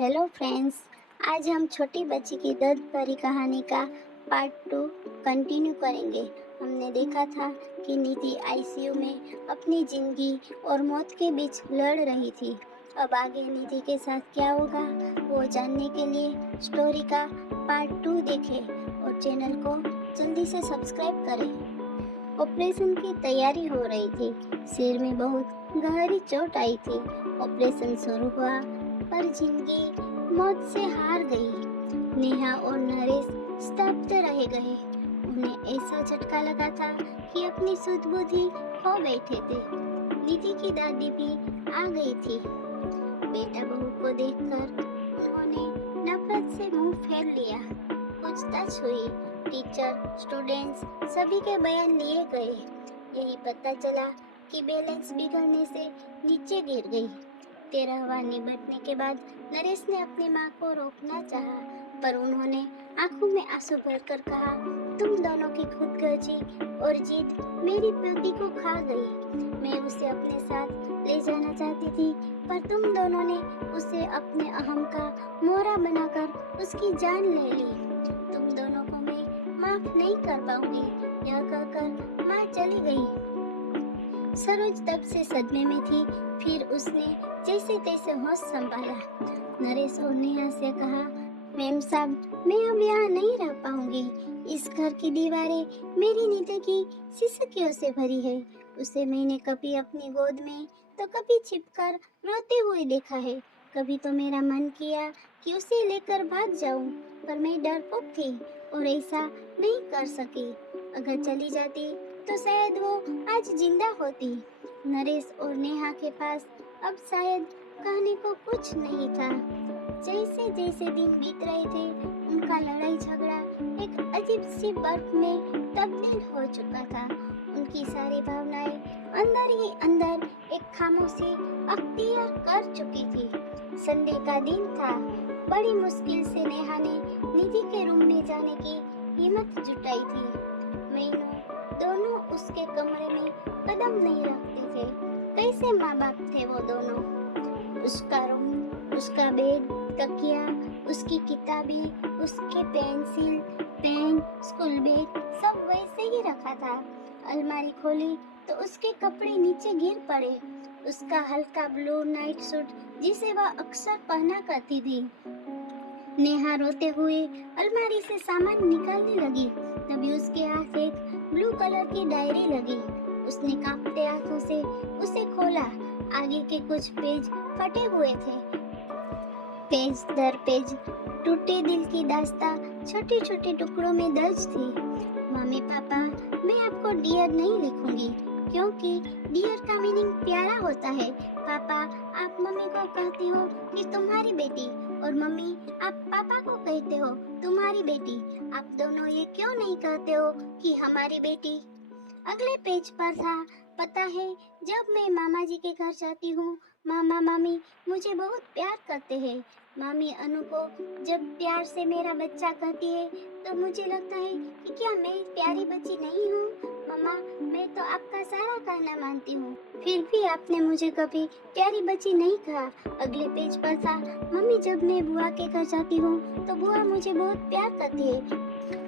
Hello friends. आज हम छोटी बच्ची की दर्द भरी कहानी का पार्ट 2 कंटिन्यू करेंगे। हमने देखा था कि निधि आईसीयू में अपनी जिंदगी और मौत के बीच लड़ रही थी। अब आगे निधि के साथ क्या होगा वो जानने के लिए स्टोरी का पार्ट 2 देखें और चैनल को जल्दी से सब्सक्राइब करें। ऑपरेशन की तैयारी हो रही थी। सिर में बहुत गहरी चोट आई थी। ऑपरेशन शुरू हुआ पर जिंदगी मौत से हार गई। नेहा और नरेश स्तब्ध रह गए। उन्हें ऐसा झटका लगा था कि अपनी सुध बुद्धि खो बैठे थे। निधि की दादी भी आ गई थी। बेटा बहू को देखकर उन्होंने नफरत से मुंह फेर लिया। पूछताछ हुई। टीचर, स्टूडेंट्स सभी के बयान लिए गए। यही पता चला कि बैलेंस बिगड़ने से नीचे गिर गई। 13वां निबटने के बाद नरेश ने अपनी माँ को रोकना चाहा, पर उन्होंने आंखों में आंसू भरकर कहा, तुम दोनों की खुदगर्जी और जिद मेरी बेटी को खा गई। मैं उसे अपने साथ ले जाना चाहती थी, पर तुम दोनों ने उसे अपने अहम का मोहरा बनाकर उसकी जान ले ली। तुम दोनों को मैं माफ नहीं कर पाऊंगी। यह कहकर माँ चली गई। सरोज तब से सदमे में थी। फिर उसने जैसे तैसे होश संभाला। नरेश और नेहा से कहा, मैम साहब, मैं अब यहाँ नहीं रह पाऊंगी। इस घर की दीवारें मेरी निधि की सिसकियों से भरी है। उसे मैंने कभी अपनी गोद में तो कभी छिपकर रोते हुए देखा है। कभी तो मेरा मन किया कि उसे लेकर भाग जाऊं, पर मैं डरपोक थी और ऐसा नहीं कर सकी। अगर चली जाती तो शायद वो आज जिंदा होती। नरेश और नेहा के पास अब शायद कहने को कुछ नहीं था। जैसे जैसे दिन बीत रहे थे, उनका लड़ाई झगड़ा एक अजीब सी बर्फ में तब्दील हो चुका था। उनकी सारी भावनाएं अंदर ही अंदर एक खामोशी अख्तियार कर चुकी थी। संडे का दिन था। बड़ी मुश्किल से नेहा ने निधि के रूम में जाने की हिम्मत जुटाई थी। मीनू दोनों उसके कमरे में कदम नहीं रखते थे। कैसे माँ बाप थे वो दोनों। उसका रूम, उसका बेड, तकिया, उसकी किताबें, उसके पेंसिल, पेन, स्कूल बैग सब वैसे ही रखा था। अलमारी खोली तो उसके कपड़े नीचे गिर पड़े। उसका हल्का ब्लू नाइट सूट जिसे वह अक्सर पहना करती थी। नेहा रोते हुए अलमारी से सामान निकालने लगी। तभी उसके हाथ एक ब्लू कलर की डायरी लगी। उसने कांपते हाथों से उसे खोला। आगे के कुछ पेज फटे हुए थे। पेज दर पेज टूटे दिल की दास्तां छोटे छोटे टुकड़ों में दर्ज थी। मम्मी पापा, मैं आपको डियर नहीं लिखूंगी, क्योंकि डियर का मीनिंग प्यारा होता है। पापा, आप मम्मी को कहती हो कि तुम्हारी बेटी, और मम्मी आप पापा को कहते हो तुम्हारी बेटी। आप दोनों ये क्यों नहीं कहते हो कि हमारी बेटी। अगले पेज पर था, पता है जब मैं मामा जी के घर जाती हूँ, मामा मामी मुझे बहुत प्यार करते हैं। मामी अनु को जब प्यार से मेरा बच्चा कहती है तो मुझे लगता है कि क्या मैं प्यारी बच्ची नहीं हूँ। मम्मा, मैं तो आपका सारा कहना मानती हूँ, फिर भी आपने मुझे कभी प्यारी बच्ची नहीं कहा। अगले पेज पर था, मम्मी जब मैं बुआ के घर जाती हूँ तो बुआ मुझे बहुत प्यार करती है,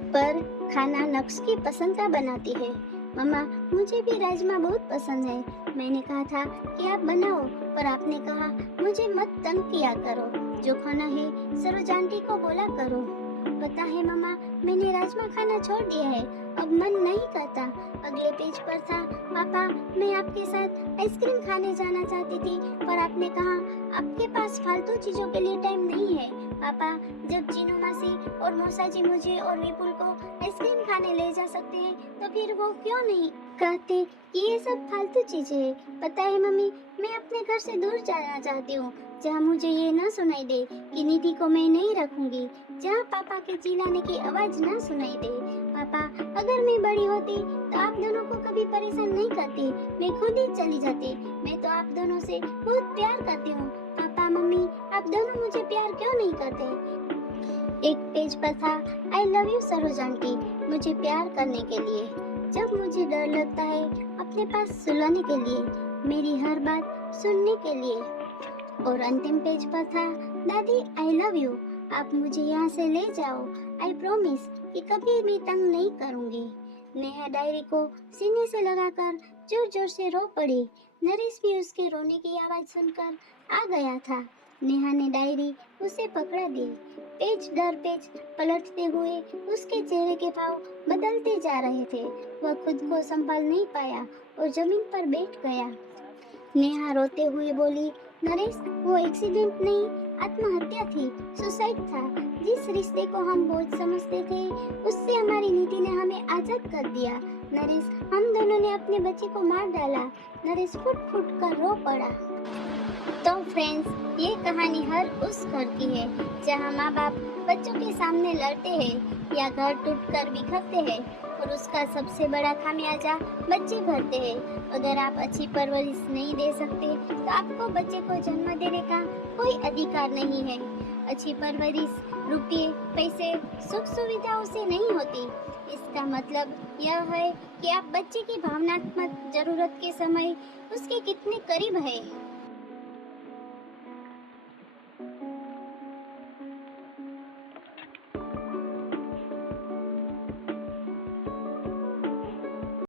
पर खाना नक्श की पसंद का बनाती है। मम्मा, मुझे भी राजमा बहुत पसंद है। मैंने कहा था कि आप बनाओ, पर आपने कहा मुझे मत तंग किया करो। जो खाना है सरोज आंटी को बोला करो। पता है मम्मा, मैंने राजमा खाना छोड़ दिया है, अब मन नहीं करता। अगले पेज पर था, पापा मैं आपके साथ आइसक्रीम खाने जाना चाहती थी, पर आपने कहा आपके पास फालतू चीजों के लिए टाइम नहीं है। पापा, जब जीनू मासी और मौसा जी मुझे और विपुल को आइसक्रीम खाने ले जा सकते हैं, तो फिर वो क्यों नहीं कहते कि ये सब फालतू चीजें हैं। पता है मम्मी, मैं अपने घर से दूर जाना चाहती हूँ, जहाँ मुझे ये ना सुनाई दे कि निधि को मैं नहीं रखूंगी, जहाँ पापा के चिल्लाने की आवाज ना सुनाई दे। पापा, अगर मैं बड़ी होती तो आप दोनों को कभी परेशान नहीं करती, मैं खुद ही चली जाती। मैं तो आप दोनों से बहुत प्यार करती हूँ। पापा मम्मी, आप दोनों मुझे प्यार क्यों नहीं करते। एक पेज पर था, I love you Saroj aunty, मुझे प्यार करने के लिए, जब मुझे डर लगता है अपने पास सुलाने के लिए, मेरी हर बात सुनने के लिए। और अंतिम पेज पर था, दादी आई लव यू, आप मुझे यहाँ से ले जाओ, आई प्रॉमिस कि कभी भी तंग नहीं करूँगी। नेहा डायरी को सीने से लगाकर जोर जोर से रो पड़ी। नरेश भी उसके रोने की आवाज़ सुनकर आ गया था। नेहा ने डायरी उसे पकड़ा दी। पेज दर पेज पलटते हुए उसके चेहरे के भाव बदलते जा रहे थे। वह खुद को संभाल नहीं पाया और जमीन पर बैठ गया। नेहा रोते हुए बोली, नरेश वो एक्सीडेंट नहीं, आत्महत्या थी, सुसाइड था। जिस रिश्ते को हम बोझ समझते थे उससे हमारी नीति ने हमें आजाद कर दिया। नरेश, हम दोनों ने अपने बच्चे को मार डाला। नरेश फुट फुट कर रो पड़ा। तो फ्रेंड्स, ये कहानी हर उस घर की है जहाँ माँ बाप बच्चों के सामने लड़ते हैं या घर टूटकर बिखरते हैं और उसका सबसे बड़ा खामियाजा बच्चे भरते हैं। अगर आप अच्छी परवरिश नहीं दे सकते तो आपको बच्चे को जन्म देने का कोई अधिकार नहीं है। अच्छी परवरिश रुपये, पैसे, सुख सुविधाओं से नहीं होती। इसका मतलब यह है कि आप बच्चे की भावनात्मक जरूरत के समय उसके कितने करीब है।